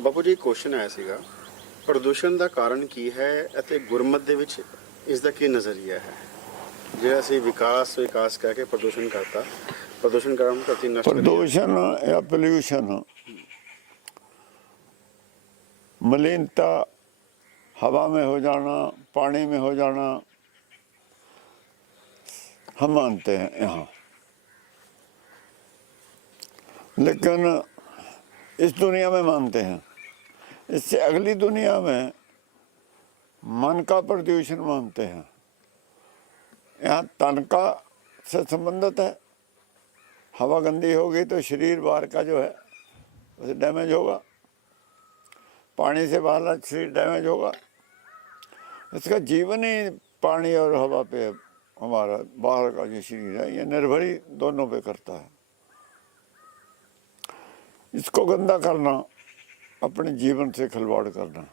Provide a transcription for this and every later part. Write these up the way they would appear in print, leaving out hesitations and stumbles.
ਬਾਪੂ ਜੀ ਕੁਐਸਚਨ ਆਇਆ ਸੀਗਾ, ਪ੍ਰਦੂਸ਼ਣ ਦਾ ਕਾਰਨ ਕੀ ਹੈ ਅਤੇ ਗੁਰਮਤਿ ਦੇ ਵਿੱਚ ਇਸ ਦਾ ਕੀ ਨਜ਼ਰੀਆ ਹੈ? ਜਿਹੜਾ ਅਸੀਂ ਵਿਕਾਸ ਵਿਕਾਸ ਕਹਿ ਕੇ ਪ੍ਰਦੂਸ਼ਣ ਕਰਨ ਧਰਤੀ ਨਸ਼ਟ ਕਰੀ ਜਾ ਰਹੀ प्रदूषण या पोल्यूशन, मलिनता, हवा में हो जाना, पानी में हो जाना, हम मानते हैं यहाँ। लेकिन इस दुनिया में मानते हैं, इससे अगली दुनिया में मन का प्रदूषण मानते हैं। यहाँ तन का से संबंधित है। हवा गंदी होगी तो शरीर बाहर का जो है उसे डैमेज होगा, पानी से बाहर शरीर डैमेज होगा। इसका जीवन ही पानी और हवा पे है। हमारा बाहर का जो शरीर है ये निर्भर ही दोनों पे करता है। इसको गंदा करना अपने जीवन से खिलवाड़ करना।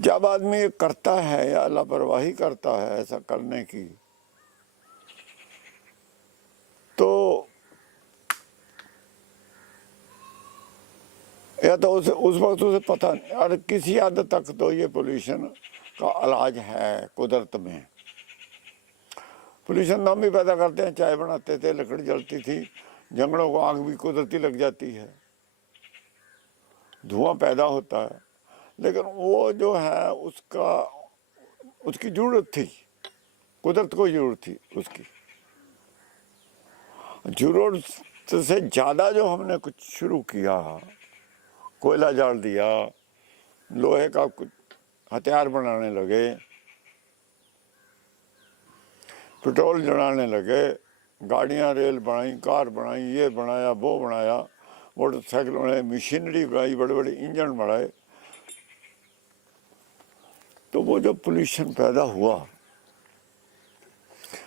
जब आदमी ये करता है या लापरवाही करता है ऐसा करने की, तो या तो उस वक्त उसे पता नहीं, और किसी हद तक तो ये पोल्यूशन का इलाज है कुदरत में। पोल्यूशन हम भी पैदा करते हैं, चाय बनाते थे, लकड़ी जलती थी, जंगलों को आग भी कुदरती लग जाती है, धुआं पैदा होता है। लेकिन वो जो है उसकी जरूरत थी, कुदरत को जरूरत थी उसकी। जरूरत से ज़्यादा जो हमने कुछ शुरू किया, कोयला जाल दिया, लोहे का कुछ हथियार बनाने लगे, पेट्रोल जलाने लगे, गाड़ियाँ रेल बनाई, कार बनाई, ये बनाया वो बनाया, मोटरसाइकिल बनाई, मशीनरी बनाई, बड़े बड़े इंजन बनाए, तो वो जो पोल्यूशन पैदा हुआ,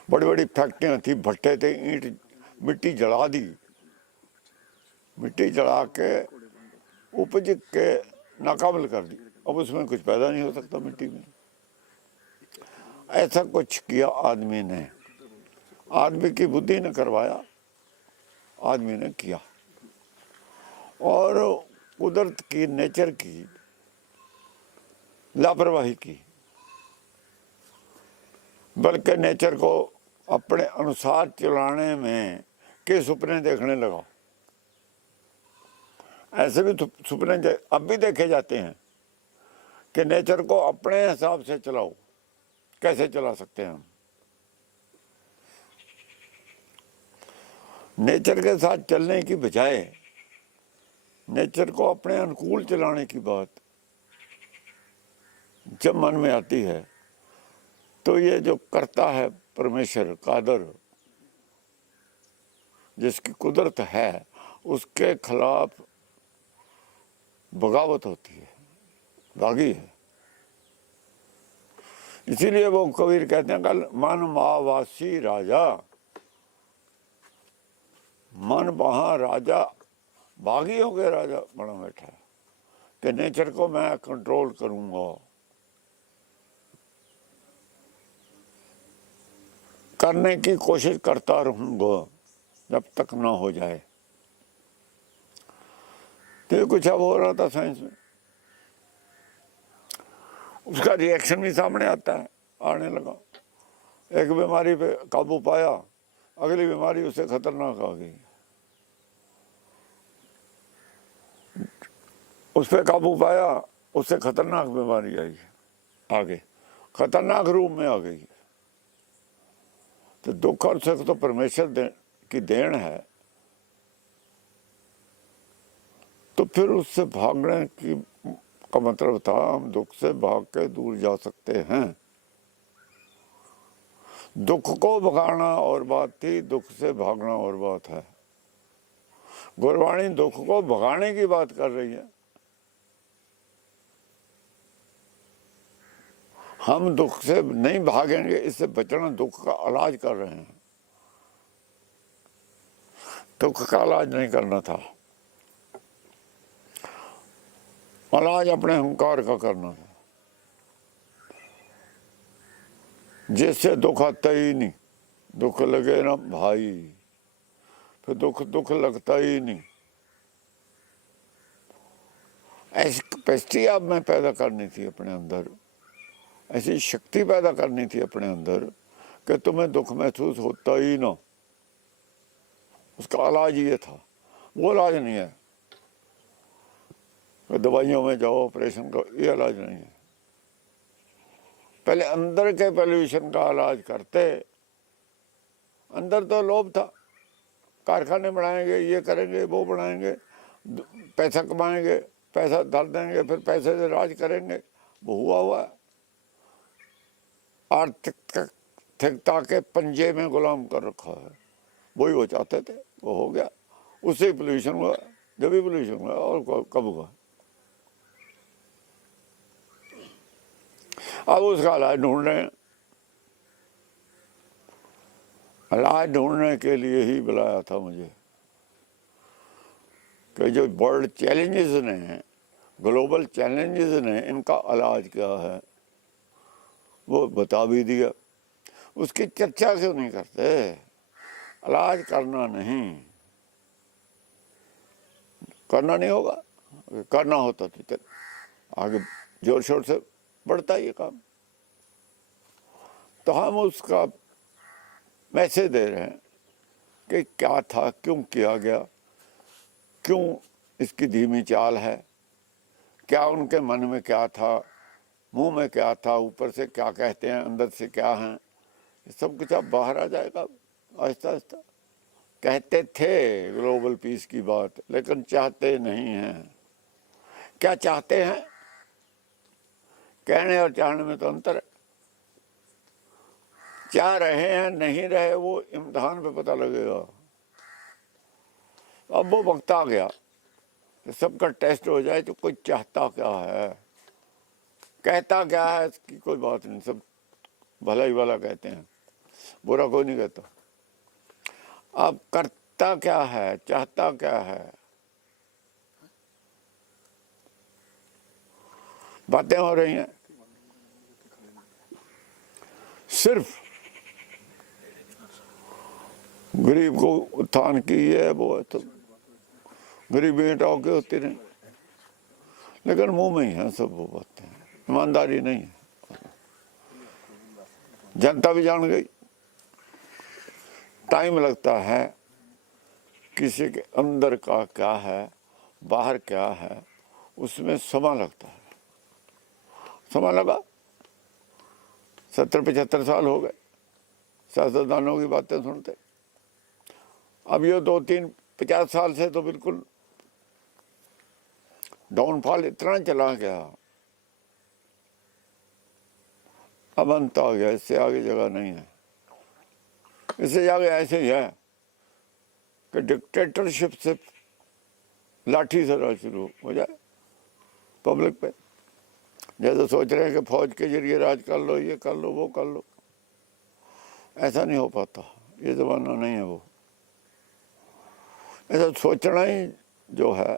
बड़ी बड़ी फैक्ट्रियाँ थी, भट्टे थे, ईंट मिट्टी जला दी, मिट्टी जला के उपज के नाकाबिल कर दी। अब उसमें कुछ पैदा नहीं हो सकता मिट्टी में। ऐसा कुछ किया आदमी ने, आदमी की बुद्धि ने करवाया, आदमी ने किया। और कुदरत की, नेचर की लापरवाही की, बल्कि नेचर को अपने अनुसार चलाने में के सपने देखने लगा। ऐसे भी सपने अब भी देखे जाते हैं कि नेचर को अपने हिसाब से चलाओ। कैसे चला सकते हैं हम? नेचर के साथ चलने की बजाय नेचर को अपने अनुकूल चलाने की बात जब मन में आती है, तो ये जो करता है परमेश्वर कादर, जिसकी कुदरत है, उसके खिलाफ बगावत होती है, बागी है। इसीलिए वो कबीर कहते हैं कल मन मावासी राजा, मन वहाँ राजा बागी हो गया, राजा बना बैठा है कि नेचर को मैं कंट्रोल करूंगा, करने की कोशिश करता रहूंगा जब तक ना हो जाए। तो कुछ अब हो रहा था साइंस में, उसका रिएक्शन भी सामने आता है, आने लगा। एक बीमारी पे काबू पाया, अगली बीमारी उससे खतरनाक आ गई, उस पर काबू पाया, उससे खतरनाक बीमारी आई आगे, खतरनाक रूप में आ गई। तो दुख और सुख तो परमेश्वर की देन है, तो फिर उससे भागने की का मतलब था हम दुख से भाग के दूर जा सकते हैं। दुख को भगाना और बात थी, दुख से भागना और बात है। गुरबाणी दुख को भगाने की बात कर रही है। हम दुख से नहीं भागेंगे, इससे बचना, दुख का इलाज कर रहे हैं। दुख का इलाज नहीं करना था, इलाज अपने अहंकार का करना था, जिससे दुख आता ही नहीं। दुख लगे ना भाई, फिर दुख लगता ही नहीं। ऐसी कैपेसिटी आप में पैदा करनी थी अपने अंदर, ऐसी शक्ति पैदा करनी थी अपने अंदर कि तुम्हें दुख महसूस होता ही ना। उसका इलाज ये था, वो इलाज नहीं है कि दवाइयों में जाओ ऑपरेशन करो, ये इलाज नहीं है। पहले अंदर के पॉल्यूशन का इलाज करते। अंदर तो लोभ था, कारखाने बनाएंगे, ये करेंगे, वो बनाएंगे, पैसा कमाएंगे, पैसा डाल देंगे, फिर पैसे से राज करेंगे। वो हुआ है। आर्थिकता के पंजे में गुलाम कर रखा है। वही वो चाहते थे, वो हो गया। उससे ही पोल्यूशन हुआ, जब ही पोल्यूशन हुआ। और कब हुआ? अब उसका इलाज ढूंढ रहे हैं। इलाज ढूंढने के लिए ही बुलाया था मुझे कि जो वर्ल्ड चैलेंजेस ने, ग्लोबल चैलेंजेस ने, इनका इलाज क्या है वो बता भी दिया। उसकी चर्चा क्यों नहीं करते? इलाज करना नहीं, करना नहीं होगा। करना होता तो आगे जोर शोर से बढ़ता ये काम। तो हम उसका मैसेज दे रहे हैं कि क्या था, क्यों किया गया, क्यों इसकी धीमी चाल है, क्या उनके मन में क्या था, मुंह में क्या था, ऊपर से क्या कहते हैं, अंदर से क्या है, ये सब कुछ अब बाहर आ जाएगा आहिस्ता आहिस्ता। कहते थे ग्लोबल पीस की बात, लेकिन चाहते नहीं हैं। क्या चाहते हैं? कहने और चाहने में तो अंतर है। चाह रहे हैं, नहीं रहे, वो इम्तिहान पे पता लगेगा। अब वो वक्त आ गया कि सबका टेस्ट हो जाए तो कोई चाहता क्या है, कहता क्या है, इसकी कोई बात नहीं। सब भला ही भला कहते हैं, बुरा कोई नहीं कहता। अब करता क्या है, चाहता क्या है, बातें हो रही हैं। सिर्फ गरीब को उत्थान की है, वो है, तो गरीबी हटाओ के होती नहीं। लेकिन मुंह में ही है सब वो बातें, ईमानदारी नहीं है। जनता भी जान गई। टाइम लगता है, किसी के अंदर का क्या है, बाहर क्या है, उसमें समय लगता है। समय लगा, 70-75 साल हो गए सियासतदानों की बातें सुनते। अब ये 2-3-50 साल से तो बिल्कुल डाउनफॉल इतना चला गया, अब अंत आ गया। इससे आगे जगह नहीं है। इससे आगे ऐसे ही है कि डिक्टेटरशिप से लाठी से राज शुरू हो जाए पब्लिक पे। जैसे सोच रहे हैं कि फौज के जरिए राज कर लो, ये कर लो, वो कर लो। ऐसा नहीं हो पाता, ये जमाना नहीं है वो। ऐसा सोचना ही जो है,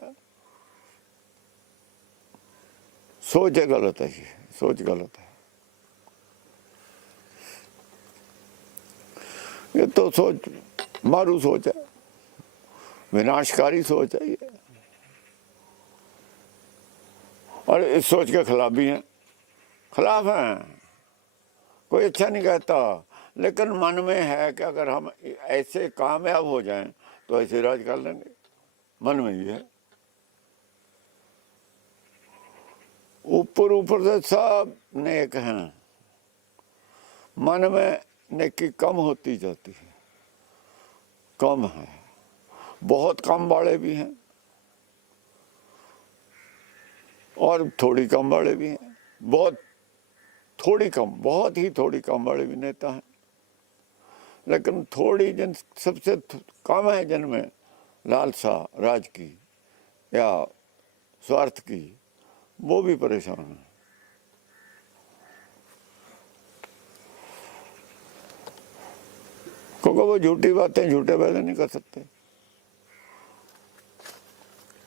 सोच गलत है, ये सोच गलत है। ये तो सोच मारू सोच है, विनाशकारी सोच है ये। और इस सोच के खिलाफ भी हैं, खिलाफ हैं। कोई अच्छा नहीं कहता, लेकिन मन में है कि अगर हम ऐसे कामयाब हो जाएं तो ऐसे राज कर लेंगे। मन में ही है। ऊपर ऊपर से सब नेक हैं, मन में नेकी कम होती जाती है। कम है, बहुत कम वाले भी हैं और थोड़ी कम वाले भी हैं। बहुत थोड़ी कम, बहुत ही थोड़ी कम वाले भी नेता हैं। लेकिन थोड़ी जिन सबसे कम है जिनमें लालसा राज की या स्वार्थ की, वो भी परेशान है। क्योंकि वो झूठी बातें झूठे वादे नहीं कर सकते।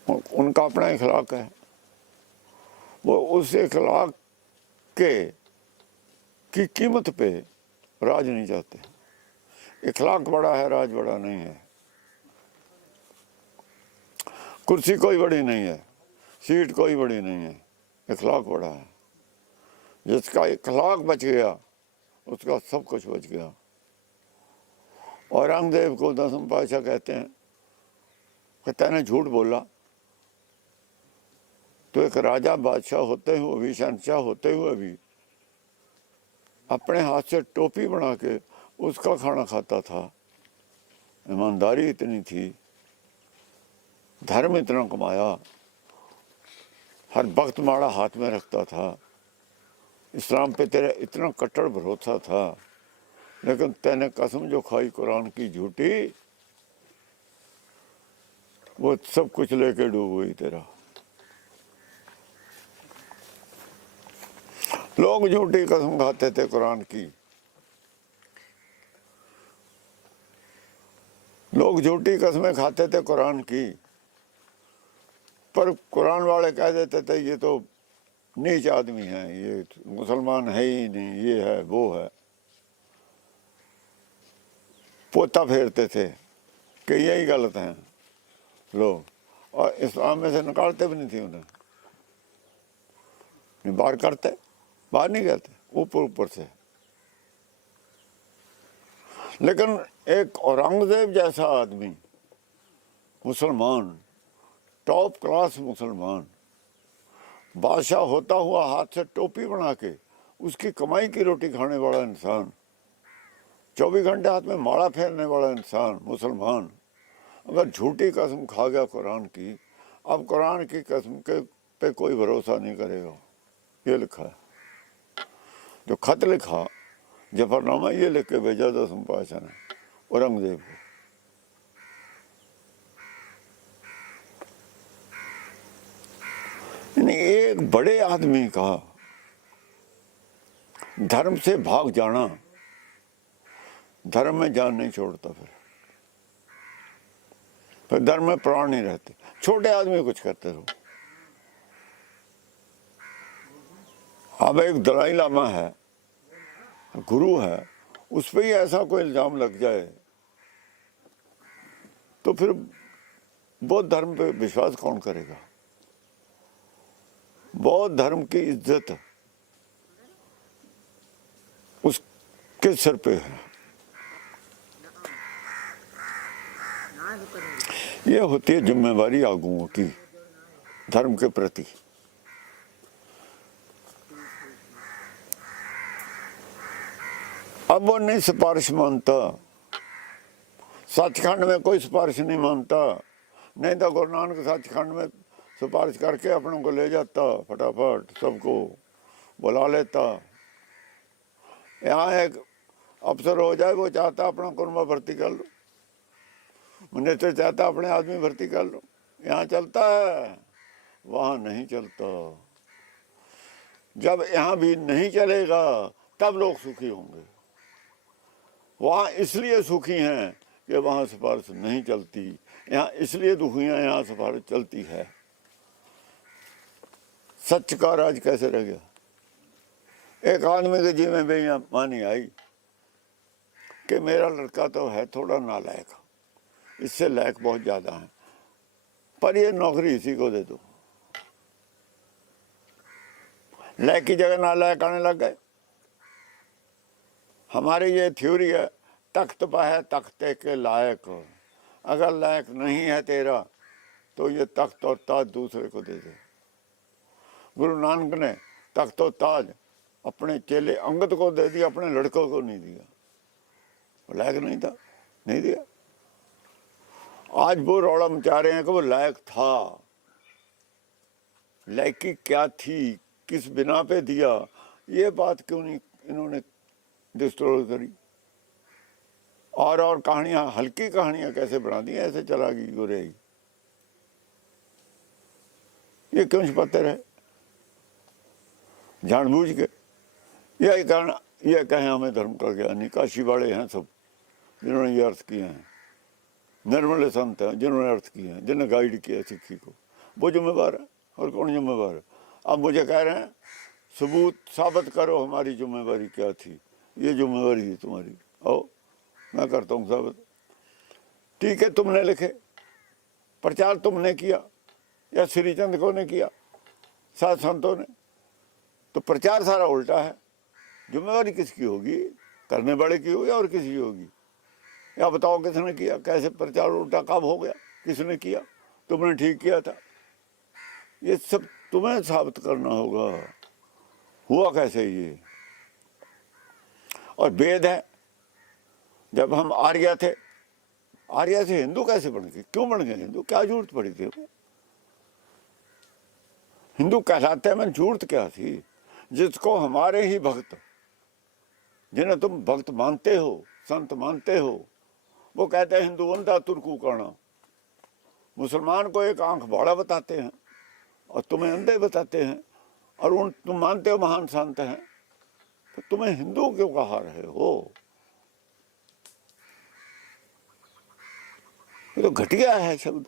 उनका अपना इखलाक है, वो उस इखलाक के की कीमत पे राज नहीं चाहते। इखलाक बड़ा है, राज बड़ा नहीं है। कुर्सी कोई बड़ी नहीं है, सीट कोई बड़ी नहीं है, इखलाक बड़ा है। जिसका इखलाक बच गया उसका सब कुछ बच गया। औरंगजेब को दसम पातशाह कहते हैं कि तैने झूठ बोला, तो एक राजा बादशाह होते हुए भी, शहंशाह होते हुए भी अपने हाथ से टोपी बना के उसका खाना खाता था। ईमानदारी इतनी थी, धर्म इतना कमाया, हर वक्त माड़ा हाथ में रखता था, इस्लाम पे तेरा इतना कट्टर भरोसा था, लेकिन तैने कसम जो खाई कुरान की झूठी, वो सब कुछ लेके डूब गई तेरा। लोग झूठी कसम खाते थे कुरान की, लोग झूठी कसमें खाते थे कुरान की, पर कुरान वाले कह देते थे ये तो नीच आदमी है, ये मुसलमान है ही नहीं, ये है वो है। पोता फेरते थे कि यही गलत हैं लोग, और इस्लाम में से निकालते भी नहीं थे उन्हें, बाहर करते, बाहर नहीं करते, ऊपर ऊपर से। लेकिन एक औरंगजेब जैसा आदमी, मुसलमान, टॉप क्लास मुसलमान, बादशाह होता हुआ हाथ से टोपी बना के उसकी कमाई की रोटी खाने वाला इंसान, 24 घंटे हाथ में माड़ा फेरने वाला इंसान, मुसलमान, अगर झूठी कसम खा गया कुरान की, अब कुरान की कसम के पे कोई भरोसा नहीं करेगा। ये लिखा है, जो खत लिखा जफरनामा, ये लिख के भेजा दसम पातशाह ने औरंगजेब को। एक बड़े आदमी का धर्म से भाग जाना, धर्म में जान नहीं छोड़ता, फिर धर्म में प्राण नहीं रहते। छोटे आदमी कुछ करते रहो। अब एक दलाई लामा है, गुरु है, उस पर ही ऐसा कोई इल्जाम लग जाए तो फिर बौद्ध धर्म पे विश्वास कौन करेगा? बौद्ध धर्म की इज्जत उसके सिर पे है। ये होती है जिम्मेवारी आगुओं की धर्म के प्रति। अब वो नहीं सिफारिश मानता, सचखंड में कोई सिफारिश नहीं मानता, नहीं तो गुरु नानक सचखंड में सिफारिश करके अपनों को ले जाता, फटाफट सबको बुला लेता। यहाँ एक अफसर हो जाए, वो चाहता अपना कुर्मा भर्ती कर लो, मिनिस्टर चाहता अपने आदमी भर्ती कर लो, यहाँ चलता है, वहाँ नहीं चलता। जब यहाँ भी नहीं चलेगा तब लोग सुखी होंगे। वहाँ इसलिए सुखी हैं कि वहाँ सिफारिश नहीं चलती, यहाँ इसलिए दुखी हैं, यहाँ सिफारिश चलती है। सच का राज कैसे रह गया? एक आदमी के जी में बेईमानी आई कि मेरा लड़का तो है थोड़ा नालायक, इससे लायक बहुत ज़्यादा है, पर ये नौकरी इसी को दे दो। लायक की जगह नालायक आने लग गए। हमारी ये थ्योरी है, तख्त पर है तख्ते के लायक, अगर लायक नहीं है तेरा तो ये तख्त और ताज दूसरे को दे दे। गुरु नानक ने तख्त और ताज अपने चेले अंगद को दे दिया, अपने लड़कों को नहीं दिया। वो लायक नहीं था, नहीं दिया। आज वो रौला मचा रहे हैं कि वो लायक था। लायकी क्या थी, किस बिना पे दिया, ये बात क्यों नहीं इन्होंने डिस्क्लोज करी। और कहानियां, हल्की कहानियां कैसे बना दी, ऐसे चला गई हो रही, ये क्यों छुपाते रहे जानबूझ के। यही कारण ये कहें हमें धर्म का ज्ञान, काशी वाले हैं सब जिन्होंने ये अर्थ किए हैं, निर्मल संत हैं जिन्होंने अर्थ किए हैं, जिन्होंने गाइड किया सिक्खी को, वो जिम्मेवार है। और कौन जिम्मेवार है? अब मुझे कह रहे हैं सबूत साबित करो हमारी जिम्मेवारी क्या थी। ये जिम्मेवारी है तुम्हारी, आओ मैं करता हूँ साबित। ठीक है, तुमने लिखे, प्रचार तुमने किया, या श्रीचंद को ने किया, सात संतों ने? तो प्रचार सारा उल्टा है। जिम्मेवारी किसकी होगी? करने वाले की होगी और किसकी होगी? या बताओ किसने किया? कैसे प्रचार उल्टा कब हो गया? किसने किया? तुमने ठीक किया था। ये सब तुम्हें साबित करना होगा हुआ कैसे ये। और वेद है, जब हम आर्य थे, आर्य से हिंदू कैसे बन गए? क्यों बन गए हिंदू? क्या जरूरत पड़ी थी? हिंदू कहलाते में जरूरत क्या थी? जिसको हमारे ही भक्त, जिन्हें तुम भक्त मानते हो, संत मानते हो, वो कहते हैं हिंदू अंधा तुर्कू करना। मुसलमान को एक आंख बड़ा बताते हैं और तुम्हें अंधे बताते हैं, और उन तुम मानते हो महान संत हैं, तो तुम्हें हिंदू क्यों कहा रहे हो? ये तो घटिया है शब्द।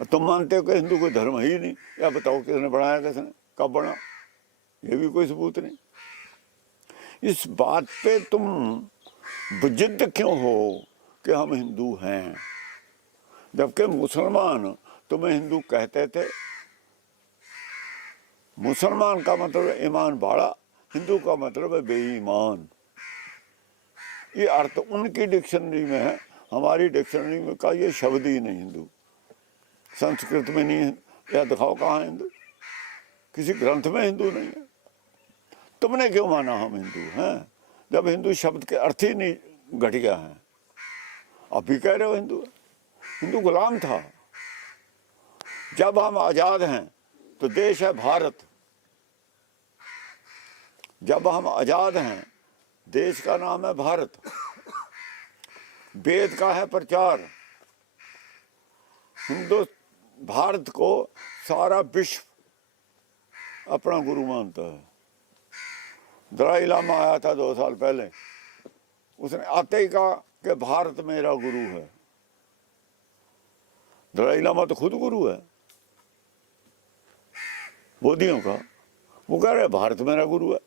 और तुम मानते हो कि हिंदू कोई धर्म ही नहीं। या बताओ किसने बनाया, किसने, कब बना? ये भी कोई सबूत नहीं। इस बात पे तुम बुजिद्द क्यों हो कि हम हिंदू हैं, जबकि मुसलमान तुम्हें हिंदू कहते थे। मुसलमान का मतलब ईमान बाड़ा, हिंदू का मतलब है बेईमान। ये अर्थ उनकी डिक्शनरी में है, हमारी डिक्शनरी में का ये शब्द ही नहीं हिंदू। संस्कृत में नहीं है, या दिखाओ कहाँ हिंदू? किसी ग्रंथ में हिंदू नहीं है। तुमने क्यों माना हम हिंदू हैं, जब हिंदू शब्द के अर्थ ही नहीं घटिया है? आप भी कह रहे हो हिंदू। हिंदू गुलाम था। जब हम आजाद हैं तो देश है भारत। जब हम आजाद हैं, देश का नाम है भारत। वेद का है प्रचार। हिंदू भारत को सारा विश्व अपना गुरु मानता है। दलाई लामा आया था 2 साल पहले, उसने आते ही कहा कि भारत मेरा गुरु है। दलाई लामा तो खुद गुरु है बोधियों का। वो कह रहे भारत मेरा गुरु है।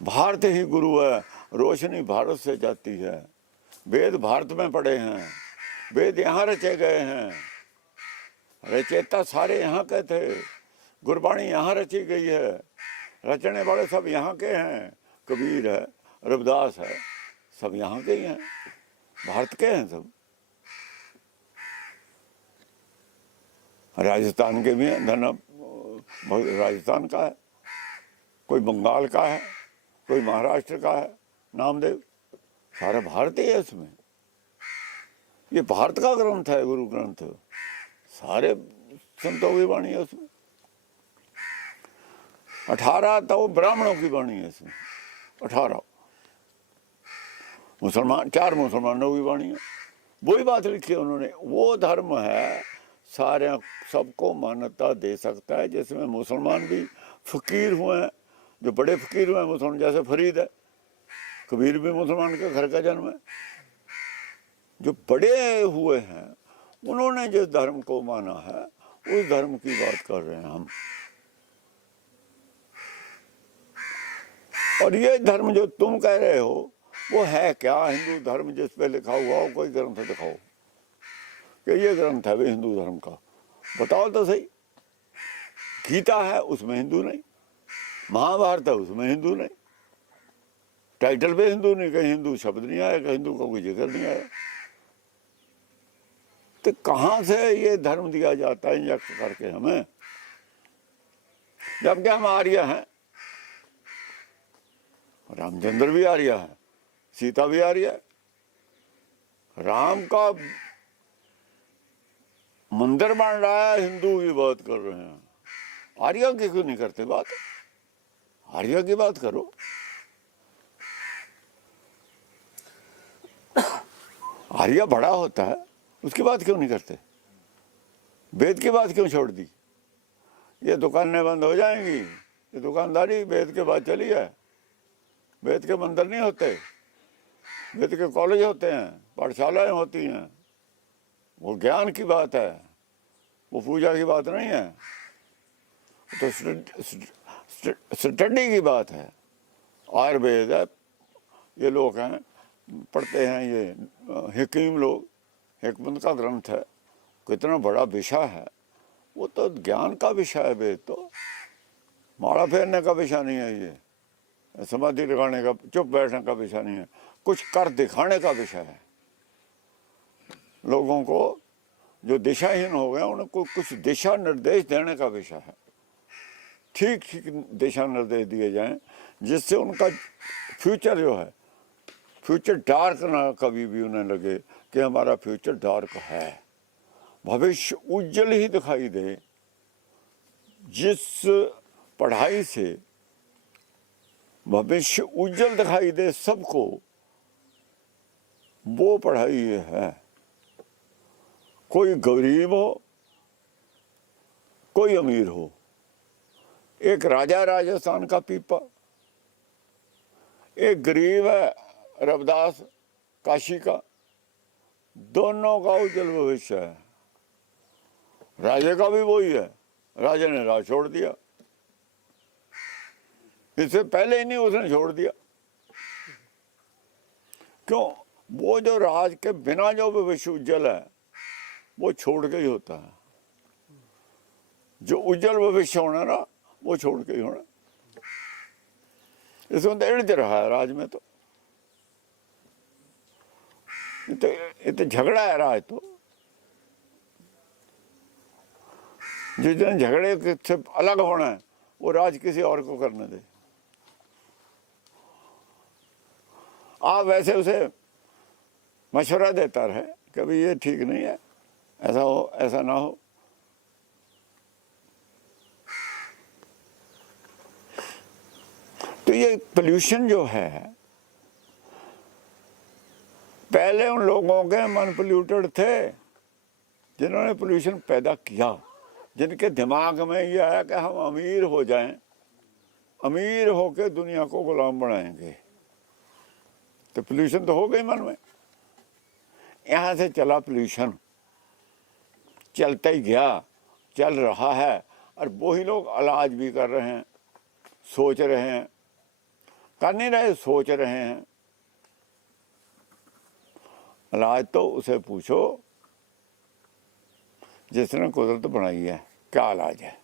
भारत ही गुरु है, रोशनी भारत से जाती है। वेद भारत में पढ़े हैं, वेद यहाँ रचे गए हैं, रचेता सारे यहाँ के थे, गुरबाणी यहाँ रची गई है, रचने वाले सब यहाँ के हैं। कबीर है, रविदास है, सब यहाँ के ही हैं, भारत के हैं सब। राजस्थान के भी हैं, धन राजस्थान का है, कोई बंगाल का है, कोई महाराष्ट्र का है, नामदेव, सारा भारत ही है इसमें। ये भारत का ग्रंथ है, गुरु ग्रंथ, सारे संतों की वाणी है उसमें। 18 तो ब्राह्मणों की वाणी है इसमें, 18 मुसलमान, 4 मुसलमानों की वाणी है। वही बात लिखी है उन्होंने। वो धर्म है सारे सबको मान्यता दे सकता है, जिसमें मुसलमान भी फकीर हुए हैं, जो बड़े फकीर हुए हैं मुसलमान, जैसे फरीद है, कबीर भी मुसलमान के घर का जन्म है। जो बड़े हुए हैं उन्होंने जिस धर्म को माना है उस धर्म की बात कर रहे हैं हम। और ये धर्म जो तुम कह रहे हो वो है क्या? हिंदू धर्म जिस पे लिखा हुआ हो, कोई ग्रंथ दिखाओ कि ये ग्रंथ है हिंदू धर्म का, बताओ तो सही। गीता है उसमें हिंदू नहीं, महाभारत है उसमें हिंदू नहीं, टाइटल पे हिंदू नहीं, कहीं हिंदू शब्द नहीं आया, कहीं हिंदू का कोई जिक्र नहीं आया। तो कहाँ से ये धर्म दिया जाता है इंजेक्ट करके हमें, जबकि हम आर्य हैं। रामचंद्र भी आर्य है, सीता भी आर्य है। राम का मंदिर बन रहा है, हिंदू की बात कर रहे हैं। आर्य की क्यों नहीं करते बात? आर्य की बात करो। आर्य बड़ा होता है, उसकी बात क्यों नहीं करते? वेद की बात क्यों छोड़ दी? ये दुकानें बंद हो जाएंगी, ये दुकानदारी वेद के बाद चली है। वेद के मंदिर नहीं होते, वेद के कॉलेज होते हैं, पाठशालाएं होती हैं। वो ज्ञान की बात है, वो पूजा की बात नहीं है, तो स्टडी की बात है। आयुर्वेद है, ये लोग हैं पढ़ते हैं, ये हकीम लोग, हिकमत का ग्रंथ है, कितना बड़ा विषय है, वो तो ज्ञान का विषय है। वेद तो माला फेरने का विषय नहीं है, ये समाधि लगाने का, चुप बैठने का विषय नहीं है, कुछ कर दिखाने का विषय है। लोगों को जो दिशाहीन हो गए उनको कुछ दिशा निर्देश देने का विषय है। ठीक ठीक दिशा निर्देश दिए जाएं जिससे उनका फ्यूचर जो है, फ्यूचर डार्क ना कभी भी उन्हें लगे कि हमारा फ्यूचर डार्क है। भविष्य उज्जवल ही दिखाई दे। जिस पढ़ाई से भविष्य उज्जवल दिखाई दे सबको, वो पढ़ाई ये है। कोई गरीब हो, कोई अमीर हो, एक राजा राजस्थान का पीपा, एक गरीब है रविदास काशी का, दोनों का उज्जवल भविष्य है। राजे का भी वही है, राजा ने राज छोड़ दिया, इससे पहले ही नहीं उसने छोड़ दिया। क्यों? वो जो राज के बिना जो भविष्य उज्जवल है वो छोड़ के ही होता है। जो उज्जवल भविष्य होना ना वो छोड़ के ही होना। इसमें तो इर्द रहा है राज में। तो ये तो झगड़ा है राज। तो जिस दिन झगड़े से अलग होना है वो राज किसी और को करने दे। आप वैसे उसे मशवरा देता रहे कभी ये ठीक नहीं है, ऐसा हो ऐसा ना हो। तो ये पोल्यूशन जो है, पहले उन लोगों के मन पोल्यूटेड थे जिन्होंने पोल्यूशन पैदा किया, जिनके दिमाग में ये आया कि हम अमीर हो जाएं, अमीर होके दुनिया को गुलाम बनाएंगे। तो पोल्यूशन तो हो गई मन में। यहाँ से चला पोल्यूशन, चलता ही गया, चल रहा है। और वही लोग इलाज भी कर रहे हैं, सोच रहे हैं, कर नहीं रहे, सोच रहे हैं। इलाज तो उसे पूछो जिसने कुदरत बनाई है, क्या इलाज है।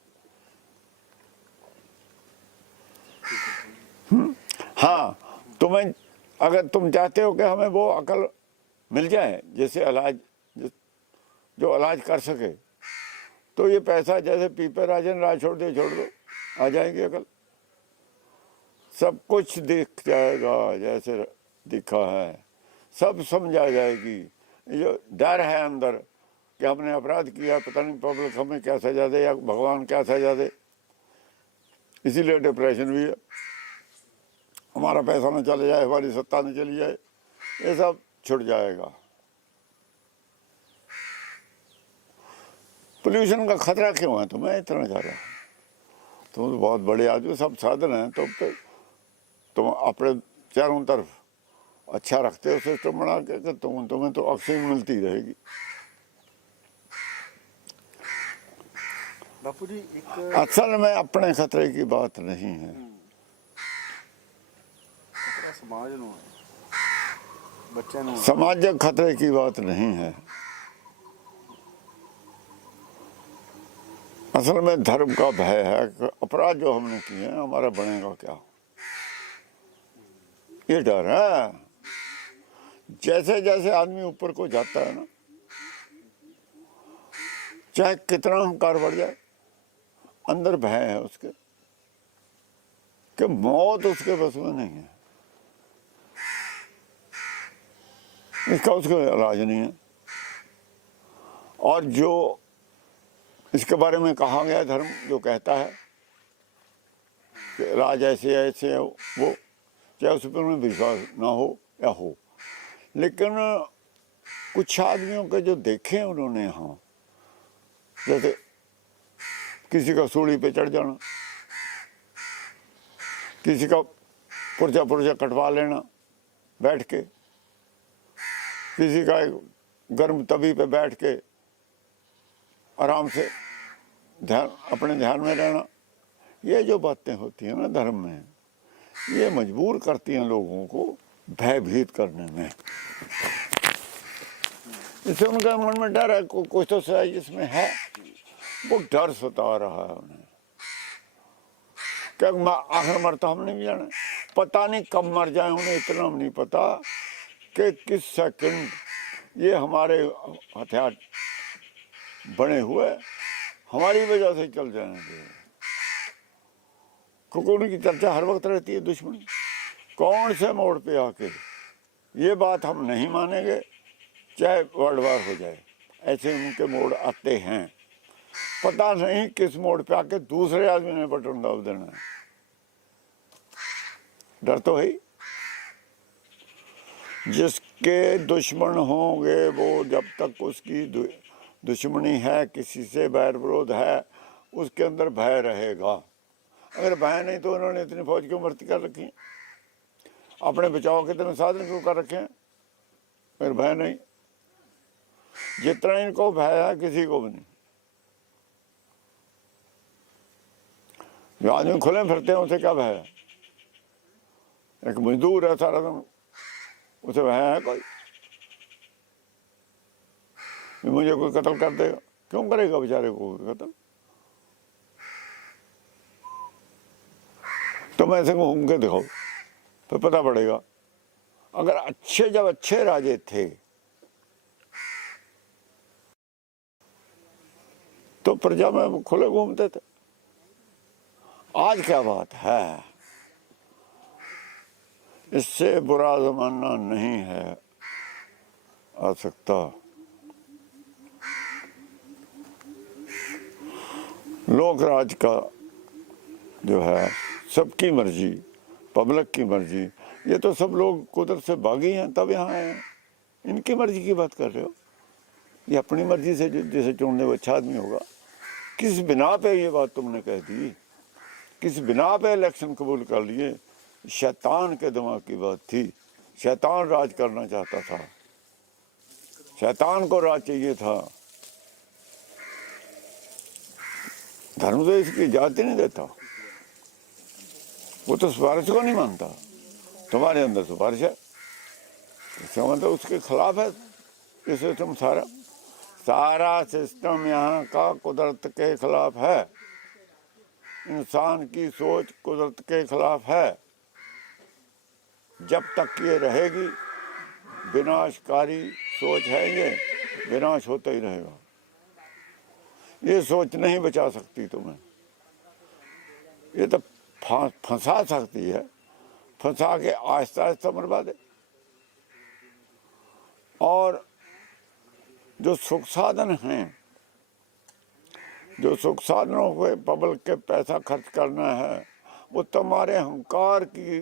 हाँ, तुम्हें अगर तुम चाहते हो कि हमें वो अकल मिल जाए जैसे इलाज, जो इलाज कर सके, तो ये पैसा जैसे पीपे राजन राज छोड़ दो, आ जाएगी अकल। सब कुछ दिख जाएगा जैसे दिखा है, सब समझा जाएगी। जो डर है अंदर कि हमने अपराध किया, पता नहीं पब्लिक हमें क्या सजा दे या भगवान क्या सजा दे, इसीलिए डिप्रेशन भी है। हमारा पैसा न चले जाए, हमारी सत्ता न चली जाए, ये सब छुट जाएगा। पोल्यूशन का खतरा क्यों है तुम्हें इतना ज़्यादा? तुम तो बहुत बड़े आदमी, सब साधन हैं, तो तुम अपने चारों तरफ अच्छा रखते हो सिस्टम बना के, तुम्हें तो ऑक्सीजन मिलती रहेगी। बापू जी एक असल में अपने खतरे की बात नहीं है, समाज नु बच्चे नु समाजक खतरे की बात नहीं है। असल में धर्म का भय है कि अपराध जो हमने किए हैं हमारा बनेगा क्या, ये डर है। जैसे जैसे आदमी ऊपर को जाता है ना, चाहे कितना अहंकार बढ़ जाए, अंदर भय है उसके कि मौत उसके बस में नहीं है, इसका उसका इलाज नहीं है। और जो इसके बारे में कहा गया, धर्म जो कहता है कि इलाज ऐसे ऐसे है, वो चाहे उस पर उन्हें विश्वास ना हो या हो, लेकिन कुछ आदमियों के जो देखे उन्होंने यहाँ, जैसे किसी का सूली पे चढ़ जाना, किसी का पुर्जा पुर्जा कटवा लेना बैठ के, किसी का गर्म तवी पे बैठ के आराम से ध्यान, अपने ध्यान में रहना, ये जो बातें होती हैं ना धर्म में, ये मजबूर करती हैं लोगों को भयभीत करने में। इससे उनका मन में डर है, कुछ तो सच्चाई इसमें है, वो डर सता रहा है उन्हें। क्या आखिर मरता हमने भी जाना, पता नहीं कब मर जाए, उन्हें इतना नहीं पता कि किस सेकंड ये हमारे हथियार बने हुए हमारी वजह से चल जाएंगे। क्योंकि उनकी चर्चा हर वक्त रहती है दुश्मनी, कौन से मोड़ पे आके ये बात हम नहीं मानेंगे चाहे वर्ल्ड वार हो जाए, ऐसे उनके मोड़ आते हैं। पता नहीं किस मोड़ पे आके दूसरे आदमी ने बटन दबा देना है। डर तो है ही। जिसके दुश्मन होंगे वो जब तक उसकी दुश्मनी है, किसी से बैर विरोध है, उसके अंदर भय रहेगा। अगर भय नहीं तो उन्होंने इतनी फौज क्यों भर्ती कर रखी है, अपने बचाव के इतने साधन क्यों कर रखे हैं? अगर भय नहीं, जितना इनको भय है किसी को भी नहीं। जो आदमी खुले फिरते हैं उसे क्या भय है? एक मजदूर है सारा दिन, उसे भय है कोई? मुझे कोई कत्ल कर देगा, क्यों करेगा बेचारे को कत्ल? तुम ऐसे घूम के दिखाओ तो पता पड़ेगा। अगर जब अच्छे राजे थे तो प्रजा में खुले घूमते थे। आज क्या बात है, इससे बुरा जमाना नहीं है आ सकता। लोक राज का जो है, सबकी मर्जी, पब्लिक की मर्जी, ये तो सब लोग कुदरत से बागी हैं तब यहाँ आए हैं। इनकी मर्जी की बात कर रहे हो? ये अपनी मर्जी से जैसे चुनने वो अच्छा आदमी होगा। किस बिना पे ये बात तुमने कह दी? किस बिना पे इलेक्शन कबूल कर लिए? शैतान के दिमाग की बात थी। शैतान राज करना चाहता था, शैतान को राज चाहिए था। धर्म तो इसकी इजाजत नहीं देता, वो तो सिफारिश को नहीं मानता। तुम्हारे अंदर सिफारिश है, इसका मतलब उसके खिलाफ है ये सिस्टम। सारा सिस्टम यहाँ का कुदरत के खिलाफ है। इंसान की सोच कुदरत के खिलाफ है। जब तक ये रहेगी, विनाशकारी सोच है ये, विनाश होता ही रहेगा। ये सोच नहीं बचा सकती तुम्हें, ये तो फंसा सकती है, फंसा के आहिस्ता आहिस्ता मरवा दे। और जो सुख साधन हैं, जो सुख साधनों पे पब्लिक के पैसा खर्च करना है, वो तुम्हारे अहंकार की,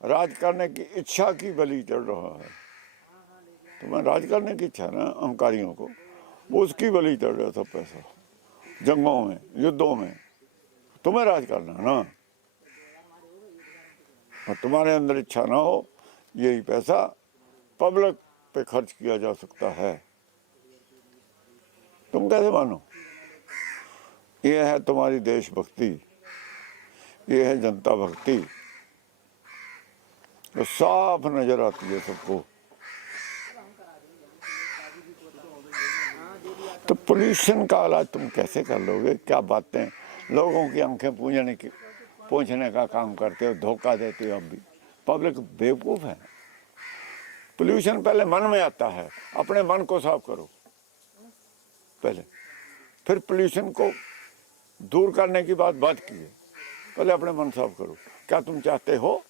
राज करने की इच्छा की बलि चढ़ रहा है। तुम्हें राज करने की इच्छा ना अहंकारियों को, वो उसकी बलि चढ़ रहा है। सब पैसा जंगों में, युद्धों में तुम्हें राज करना है ना, और तुम्हारे अंदर इच्छा ना हो, यही पैसा पब्लिक पे खर्च किया जा सकता है। तुम कैसे मानो? ये है तुम्हारी देशभक्ति, ये है जनता भक्ति, तो साफ नजर आती है सबको। तो पोल्यूशन का इलाज तुम कैसे कर लोगे? क्या बातें, लोगों की आंखें पूछने का काम करते हो, धोखा देते हो। अब भी पब्लिक बेवकूफ है। पोल्यूशन पहले मन में आता है, अपने मन को साफ करो पहले, फिर पोल्यूशन को दूर करने की बात की है। पहले अपने मन साफ करो। क्या तुम चाहते हो